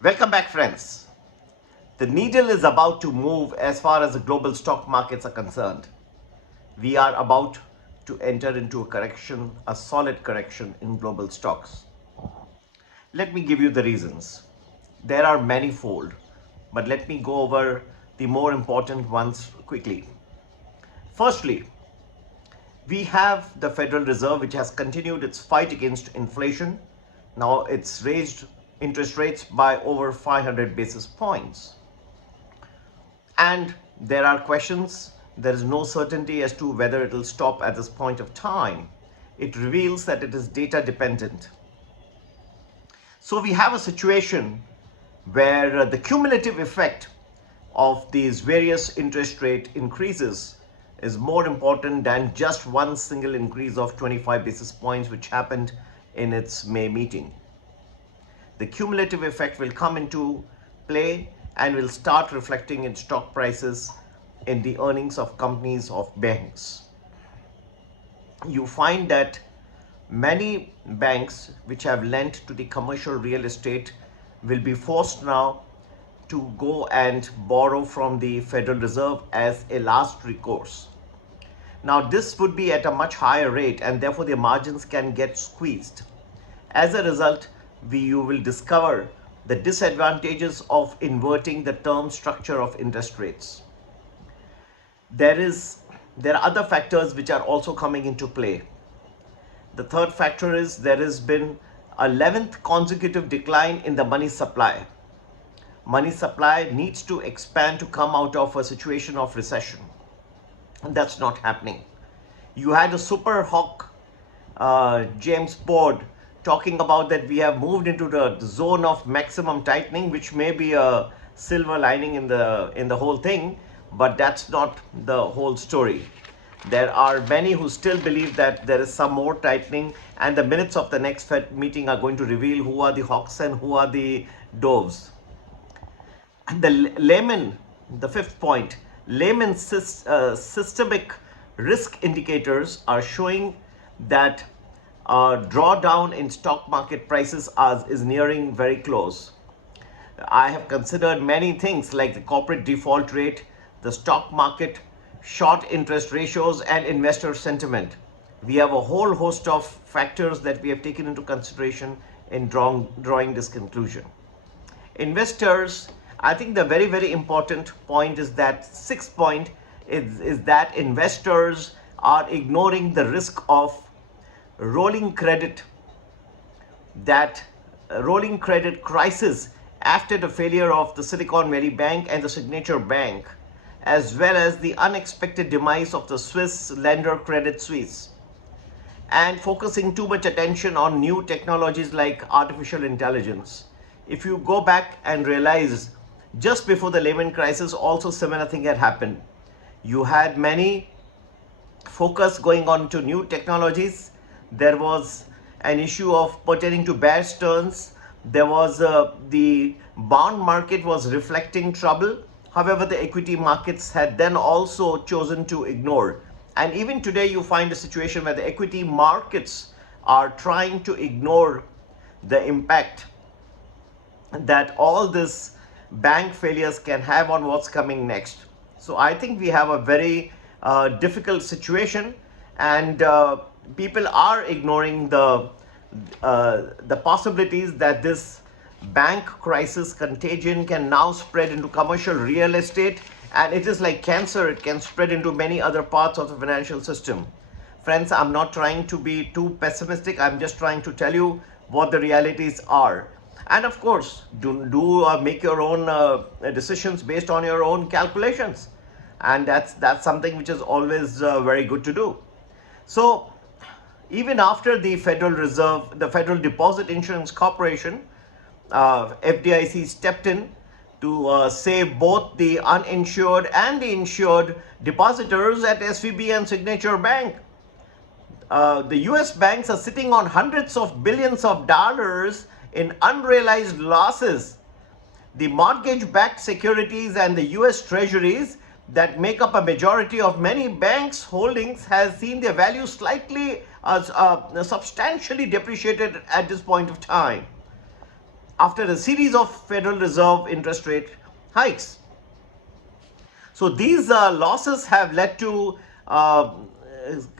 Welcome back, friends. The needle is about to move as far as the global stock markets are concerned. We are about to enter into a correction, a solid correction in global stocks. Let me give you the reasons. There are manifold, but let me go over the more important ones quickly. Firstly, we have the Federal Reserve, which has continued its fight against inflation. Now it's raised interest rates by over 500 basis points. And there are questions. There is no certainty as to whether it will stop at this point of time. It reveals that it is data dependent. So we have a situation where the cumulative effect of these various interest rate increases is more important than just one single increase of 25 basis points, which happened in its May meeting. The cumulative effect will come into play and will start reflecting in stock prices in the earnings of companies, of banks. You find that many banks which have lent to the commercial real estate will be forced now to go and borrow from the Federal Reserve as a last recourse. Now this would be at a much higher rate and therefore the margins can get squeezed. As a result, you will discover the disadvantages of inverting the term structure of interest rates. There are other factors which are also coming into play. The third factor is there has been a 11th consecutive decline in the money supply. Money supply needs to expand to come out of a situation of recession. And that's not happening. You had a super hawk, James Board, talking about that we have moved into the zone of maximum tightening, which may be a silver lining in the whole thing, but that's not the whole story. There are many who still believe that there is some more tightening, and the minutes of the next Fed meeting are going to reveal who are the hawks and who are the doves. And the fifth point, layman's systemic risk indicators are showing that drawdown in stock market prices is nearing very close. I have considered many things like the corporate default rate, the stock market, short interest ratios, and investor sentiment. We have a whole host of factors that we have taken into consideration in drawing this conclusion. Investors, I think the very, very important point is that sixth point is that investors are ignoring the risk of rolling credit crisis after the failure of the Silicon Valley Bank and the Signature Bank, as well as the unexpected demise of the Swiss lender Credit Suisse, and focusing too much attention on new technologies like artificial intelligence. If you go back and realize, just before the Lehman crisis, also similar thing had happened. You had many focus going on to new technologies. There was an issue of pertaining to bear stearns. There was the bond market was reflecting trouble. However, the equity markets had then also chosen to ignore. And even today, you find a situation where the equity markets are trying to ignore the impact that all this bank failures can have on what's coming next. So I think we have a very difficult situation, and people are ignoring the possibilities that this bank crisis contagion can now spread into commercial real estate, and it is like cancer. It can spread into many other parts of the financial system. Friends, I'm not trying to be too pessimistic. I'm just trying to tell you what the realities are. And of course, do make your own decisions based on your own calculations. And that's something which is always very good to do. So even after the Federal Reserve, the Federal Deposit Insurance Corporation, FDIC stepped in to save both the uninsured and the insured depositors at SVB and Signature Bank. The US banks are sitting on hundreds of billions of dollars in unrealized losses. The mortgage-backed securities and the US treasuries that make up a majority of many banks' holdings has seen their value slightly substantially depreciated at this point of time. after a series of Federal Reserve interest rate hikes. So these losses have led to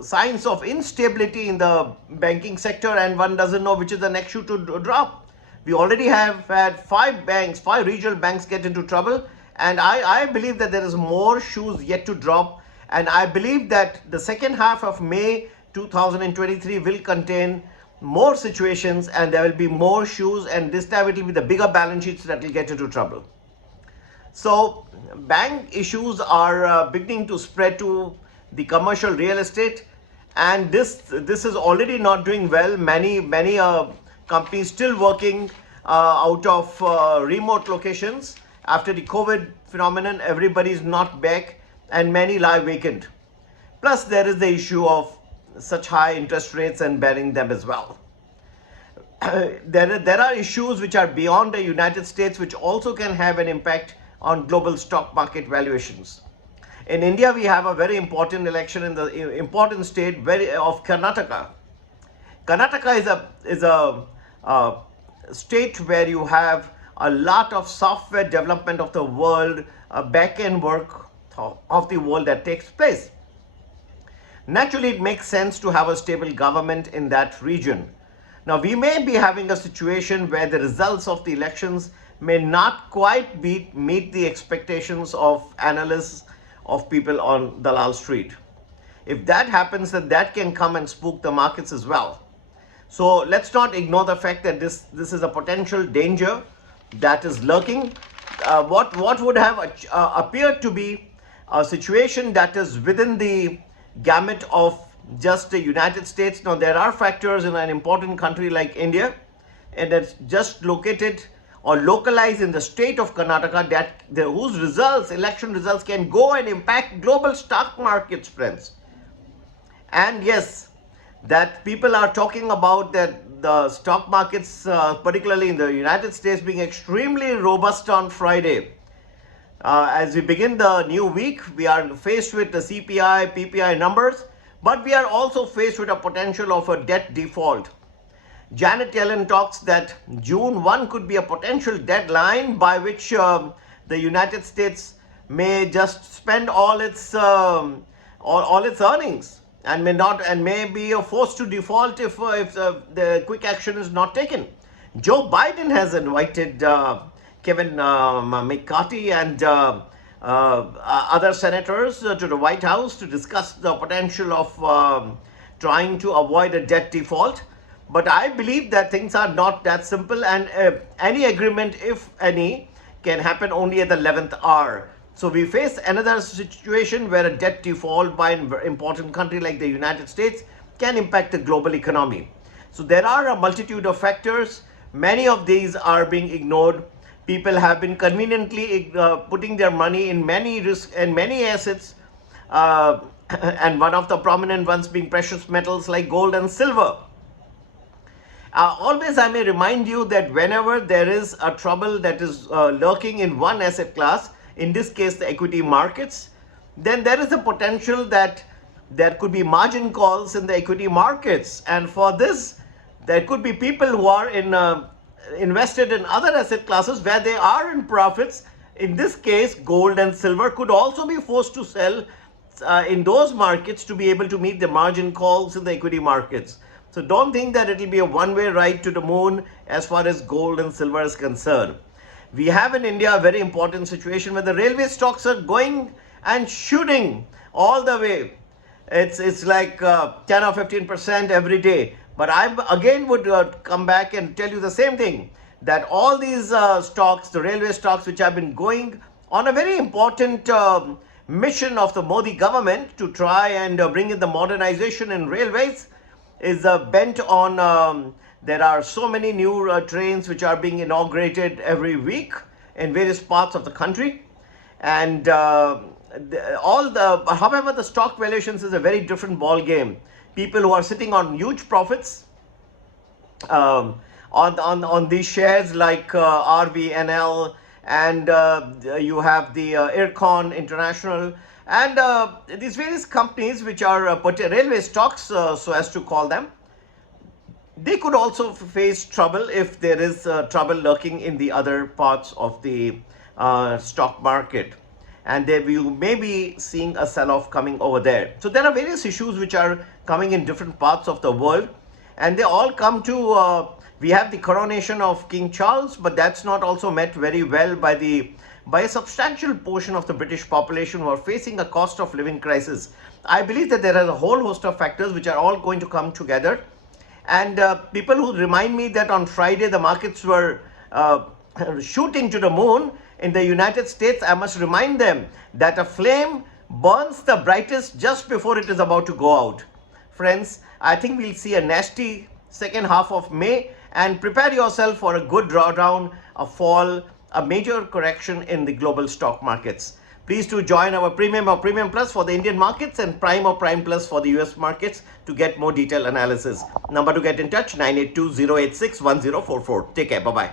signs of instability in the banking sector, and one doesn't know which is the next shoe to drop. We already have had five regional banks get into trouble, and I believe that there is more shoes yet to drop, and I believe that the second half of May 2023 will contain more situations, and there will be more shoes, and this time it will be the bigger balance sheets that will get into trouble. So bank issues are beginning to spread to the commercial real estate, and this is already not doing well. Many companies still working out of remote locations after the COVID phenomenon. Everybody is not back, and many lie vacant. Plus there is the issue of such high interest rates and bearing them as well. There are issues which are beyond the United States which also can have an impact on global stock market valuations. In India, we have a very important election in the important state of Karnataka. Karnataka is a state where you have a lot of software development of the world, back-end work of the world that takes place. Naturally, it makes sense to have a stable government in that region. Now, we may be having a situation where the results of the elections may not quite meet the expectations of analysts, of people on Dalal Street. If that happens, then that can come and spook the markets as well. So let's not ignore the fact that this is a potential danger that is lurking. What would have appeared to be a situation that is within the gamut of just the United States. Now, there are factors in an important country like India, and that's just located or localized in the state of Karnataka, whose election results can go and impact global stock market spreads. And yes, that people are talking about that the stock markets, particularly in the United States, being extremely robust on Friday. As we begin the new week, we are faced with the CPI, PPI numbers, but we are also faced with a potential of a debt default. Janet Yellen talks that June 1 could be a potential deadline by which the United States may just spend all its earnings and may be forced to default if the quick action is not taken. Joe Biden has invited Kevin McCarthy and other senators to the White House to discuss the potential of trying to avoid a debt default. But I believe that things are not that simple, and any agreement, if any, can happen only at the 11th hour. So we face another situation where a debt default by an important country like the United States can impact the global economy. So there are a multitude of factors. Many of these are being ignored. People have been conveniently putting their money in many risks and many assets, and one of the prominent ones being precious metals like gold and silver. Always I may remind you that whenever there is a trouble that is lurking in one asset class, in this case the equity markets, then there is a potential that there could be margin calls in the equity markets, and for this there could be people who are invested in other asset classes where they are in profits. In this case, gold and silver could also be forced to sell in those markets to be able to meet the margin calls in the equity markets. So don't think that it will be a one-way ride to the moon as far as gold and silver is concerned. We have in India a very important situation where the railway stocks are going and shooting all the way. It's like 10 or 15% every day. But I again would come back and tell you the same thing, that all these stocks, the railway stocks which have been going on a very important mission of the Modi government to try and bring in the modernization in railways, is bent on, there are so many new trains which are being inaugurated every week in various parts of the country, and however, the stock valuations is a very different ball game. People who are sitting on huge profits on these shares like RVNL, and you have the Ircon International, and these various companies which are railway stocks, so as to call them, They could also face trouble if there is trouble lurking in the other parts of the stock market, and you may be seeing a sell-off coming over there. So there are various issues which are coming in different parts of the world, and they all come to we have the coronation of King Charles, but that's not also met very well by a substantial portion of the British population who are facing a cost of living crisis. I believe that there are a whole host of factors which are all going to come together. And people who remind me that on Friday the markets were shooting to the moon in the United States, I must remind them that a flame burns the brightest just before it is about to go out. Friends, I think we'll see a nasty second half of May, and prepare yourself for a good drawdown, a fall, a major correction in the global stock markets. Please do join our Premium or Premium Plus for the Indian markets and Prime or Prime Plus for the US markets to get more detailed analysis. Number to get in touch, 982-086-1044. Take care. Bye-bye.